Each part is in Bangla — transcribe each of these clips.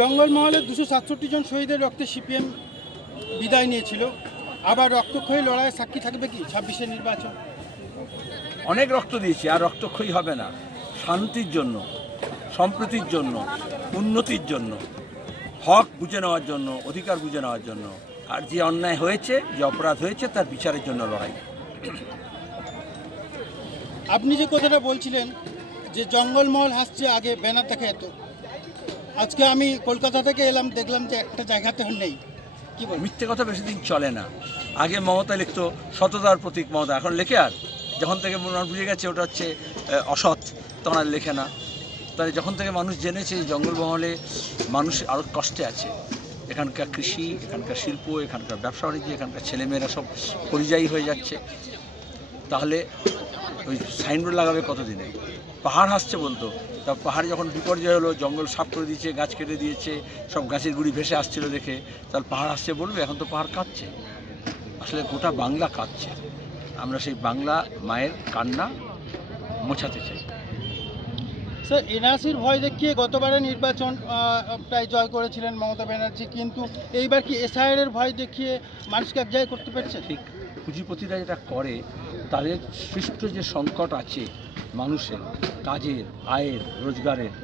জঙ্গলমহলে 267 জন শহীদের রক্তে সিপিএম বিদায় নিয়েছিল। আবার রক্তক্ষয়ী লড়াইয়ে সাক্ষী থাকবে কি 26-এর নির্বাচন? অনেক রক্ত দিয়েছি, আর রক্তক্ষয়ী হবে না। শান্তির জন্য, সম্প্রীতির জন্য, উন্নতির জন্য, হক বুঝে নেওয়ার জন্য, অধিকার বুঝে নেওয়ার জন্য, আর যে অন্যায় হয়েছে, যে অপরাধ হয়েছে তার বিচারের জন্য লড়াই। আপনি যে কথাটা বলছিলেন যে জঙ্গলমহল হাসছে, আগে ব্যানার দেখা যেত, আজকে আমি কলকাতা থেকে এলাম, দেখলাম যে একটা জায়গাতে নেই। কি বল? মিথ্যে কথা বেশি দিন চলে না। আগে মমতা লিখতো সততার প্রতীক মমতা, এখন লেখে আর যখন থেকে মানুষ বুঝে গেছে ওটা হচ্ছে অসৎ, তখন আর লেখে না। তাই যখন থেকে মানুষ জেনেছে জঙ্গলমহলে মানুষ আরও কষ্টে আছে, এখানকার কৃষি, এখানকার শিল্প, এখানকার ব্যবসা বাণিজ্য, এখানকার ছেলেমেয়েরা সব পরিযায়ী হয়ে যাচ্ছে, তাহলে ওই সাইনবোর্ড লাগাবে কতদিনে? পাহাড় হাসছে বলতো, তা পাহাড় যখন বিপর্যয় হলো, জঙ্গল সাফ করে দিয়েছে, গাছ কেটে দিয়েছে, সব গাছের গুঁড়ি ভেসে আসছিল দেখে, তাহলে পাহাড় হাসছে বলবে? এখন তো পাহাড় কাঁদছে। আসলে গোটা বাংলা কাঁদছে। আমরা সেই বাংলা মায়ের কান্না মোছাতে চাই। স্যার, এনআরসির ভয় দেখিয়ে গতবারের নির্বাচন প্রায় জয় করেছিলেন মমতা ব্যানার্জি, কিন্তু এইবার কি এসআইআর ভয় দেখিয়ে মানুষকে এক জায়গায় করতে পেরেছে? ঠিক, পুঁজিপতিরা যেটা করে, তাদের সৃষ্ট যে সংকট আছে মানুষের, কাজের, আয়ের, রোজগারের,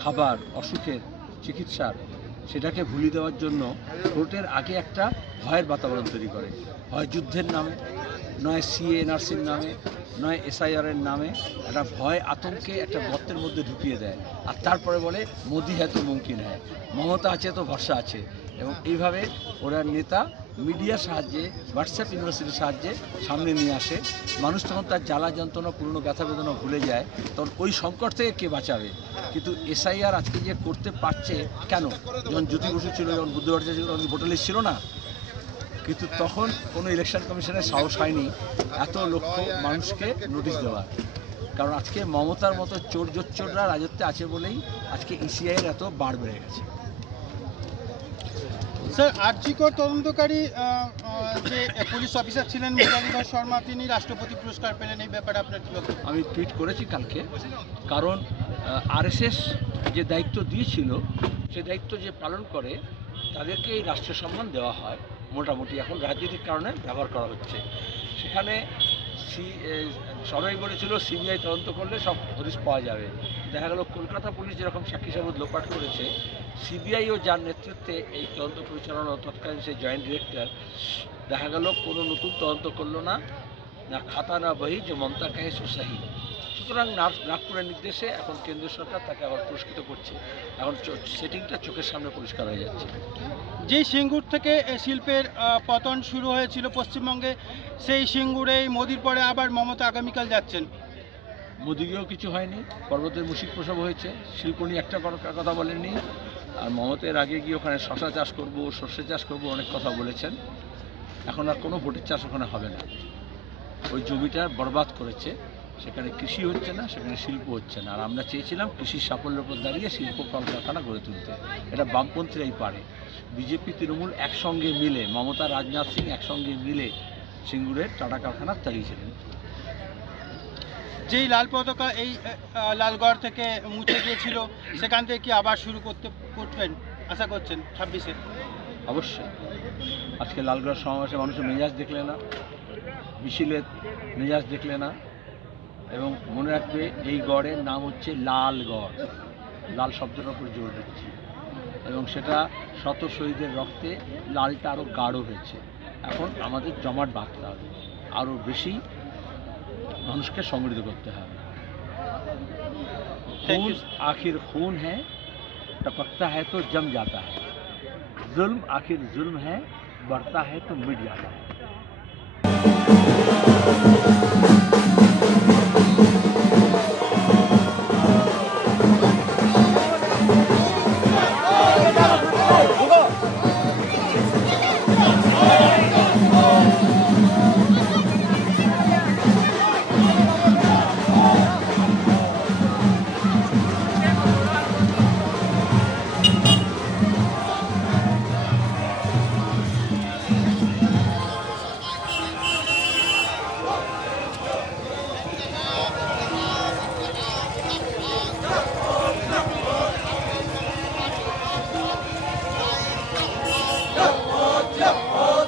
খাবার, অসুখের, চিকিৎসার, সেটাকে ভুলিয়ে দেওয়ার জন্য ভোটের আগে একটা ভয়ের বাতাবরণ তৈরি করে। হয় যুদ্ধের নামে, নয় সিএ এনআরসির নামে, নয় এসআইআরের নামে একটা ভয় আতঙ্কে একটা গর্তের মধ্যে ঢুকিয়ে দেয়, আর তারপরে বলে মোদি হ্যাঁ তো মুমকিন হ্যাঁ, মমতা আছে তো ভরসা আছে। এবং এইভাবে ওরা নেতা মিডিয়ার সাহায্যে, হোয়াটসঅ্যাপ ইউনিভার্সিটির সাহায্যে সামনে নিয়ে আসে। মানুষ তখন তার জ্বালা যন্ত্রণা, পুরনো ব্যথা বেদনা ভুলে যায়, তখন ওই সংকট থেকে কে বাঁচাবে? কিন্তু এসআইআর আজকে যে করতে পারছে কেন? যখন জ্যোতি বসু ছিল, যখন বুদ্ধভট্টাচার্য ছিল, তখন ভোটার লিস্ট ছিল না, কিন্তু তখন কোনো ইলেকশন কমিশনের সাহস হয়নি এত লক্ষ মানুষকে নোটিশ দেওয়ার। কারণ আজকে মমতার মতো চোর জোচ্চোররা রাজত্বে আছে বলেই আজকে ইসিআইয়ের এত বাড় বেড়ে গেছে। স্যার, আরজিকর তদন্তকারী যে পুলিশ অফিসার ছিলেন মুরালীধর শর্মা, তিনি রাষ্ট্রপতি পুরস্কার পেলেন, এই ব্যাপারে আপনার কি বক্তব্য? আমি টুইট করেছি কালকে, কারণ আরএসএস যে দায়িত্ব দিয়েছিল, সে দায়িত্ব যে পালন করে তাদেরকে এই রাষ্ট্রীয় সম্মান দেওয়া হয়। মোটামুটি এখন রাজনৈতিক কারণে ব্যবহার করা হচ্ছে। সেখানে সবাই বলেছিল সিবিআই তদন্ত করলে সব হদিশ পাওয়া যাবে। দেখা গেল কলকাতা পুলিশ যেরকম সাক্ষী সাবুত লোপাট করেছে, সিবিআইও যার নেতৃত্বে এই তদন্ত পরিচালনা, তৎকালীন সেই জয়েন্ট ডিরেক্টর, দেখা গেল কোনো নতুন তদন্ত করলো না, না খাতা না বই, যে মমতা কাহে সুসাহি। সুতরাং নাগপুরের নির্দেশে এখন কেন্দ্রীয় সরকার তাকে আবার পুরস্কৃত করছে। এখন সেটিংটা চোখের সামনে পরিষ্কার হয়ে যাচ্ছে। যেই সিঙ্গুর থেকে শিল্পের পতন শুরু হয়েছিল পশ্চিমবঙ্গে, সেই সিঙ্গুরেই মোদির পরে আবার মমতা আগামীকাল যাচ্ছেন। মোদিকেও কিছু হয়নি, পর্বতের মুশিক প্রসব হয়েছে, শিল্প নিয়ে একটা কথা বলেননি। আর মমতার আগে গিয়ে ওখানে শশা চাষ করব, সর্ষে চাষ করব, অনেক কথা বলেছেন। এখন আর কোনো ভোটের চাষ ওখানে হবে না। ওই জমিটা বরবাদ করেছে, সেখানে কৃষি হচ্ছে না, সেখানে শিল্প হচ্ছে না। আর আমরা চেয়েছিলাম কৃষির সাফল্যের উপর দাঁড়িয়ে শিল্প কলকারখানা গড়ে তুলতে। এটা বামপন্থীরাই পারে। বিজেপি তৃণমূল একসঙ্গে মিলে, মমতা রাজনাথ সিং একসঙ্গে মিলে সিঙ্গুরের টাটা কারখানা চালিয়েছিলেন। যেই লাল পতাকা এই লালগড় থেকে মুছে গিয়েছিল, সেখান থেকে কি আবার শুরু করবেন আশা করছেন 26-এ? অবশ্যই। আজকে লালগড় সমাবেশে মানুষের মেজাজ দেখলে না, মিছিলের মেজাজ দেখলে না। এবং মনে রাখবে, এই গড়ের নাম হচ্ছে লালগড়, লাল শব্দটার উপর জোর দিচ্ছি। এবং সেটা শত শহীদের রক্তে লালটা আরও গাঢ় হয়েছে। এখন আমাদের জমাট বাঁধতে হবে, আরও বেশি মানুষকে সমৃদ্ধ করতে হবে। खून आखिर खून है, टपकता है तो जम जाता है। जुल्म आखिर जुल्म है, बढ़ता है तो मिट जाता है।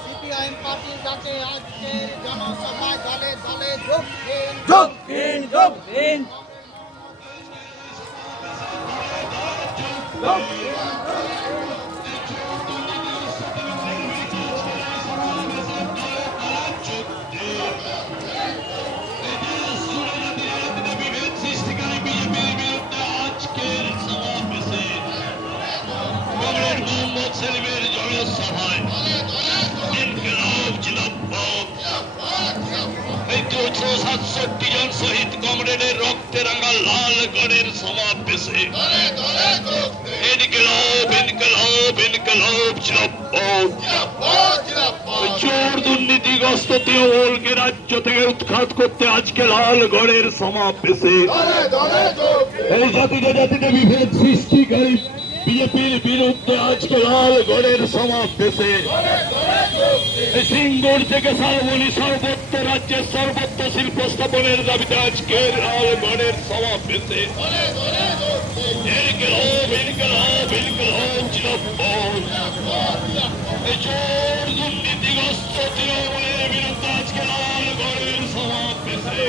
সিপিআইএম পার্টি যাতে আজকে জনসভায় দলে দলে যোগ দিন। যোগ দিন, যোগ দিন। সৃষ্টিকারী বিজেপির বিরুদ্ধে আজকের সমাবেশে কমরেড মোহাম্মদ সেলিমের জনসভায় ইনকিলাব জিন্দাবাদ। এই 267 জন শহীদ কমরেডের রক্তে রাঙা লালগড়ের সমাবেশে ইনকিলাব ইনকিলাব ইনকিলাব জিন্দাবাদ। চোর দুর্নীতিগ্রস্ত তৃণমূলকে রাজ্য থেকে উৎখাত করতে আজকে লালগড়ের সমাবেশে এই জাতিতে জাতিতে বিভেদ সৃষ্টিকারী বিজেপির বিরুদ্ধে আজকে লালগড়ের সমাবেশে সিঙ্গুর থেকে শালবনী সর্বত্র রাজ্যের সর্বত্র শিল্প স্থাপনের দাবিতে আজকে লালগড়ের সমাবেশে ইনকিলাব ইনকিলাব ইনকিলাব জিন্দাবাদ। এই চোর দুর্নীতিগ্রস্ত তৃণমূলের বিরুদ্ধে আজকে লালগড়ের সমাবেশে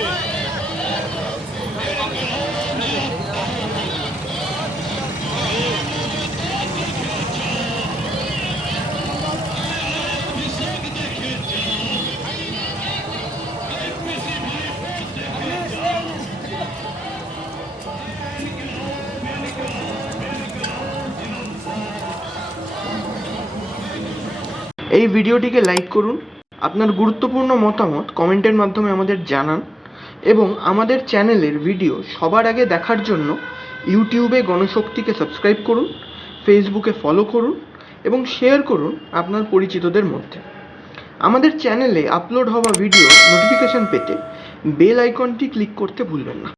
এই ভিডিওটিকে লাইক করুন, আপনার গুরুত্বপূর্ণ মতামত কমেন্টের মাধ্যমে আমাদের জানান এবং আমাদের চ্যানেলের ভিডিও সবার আগে দেখার জন্য ইউটিউবে গণশক্তিকে সাবস্ক্রাইব করুন, ফেসবুকে ফলো করুন এবং শেয়ার করুন আপনার পরিচিতদের মধ্যে। আমাদের চ্যানেলে আপলোড হওয়া ভিডিও নোটিফিকেশন পেতে বেল আইকনটি ক্লিক করতে ভুলবেন না।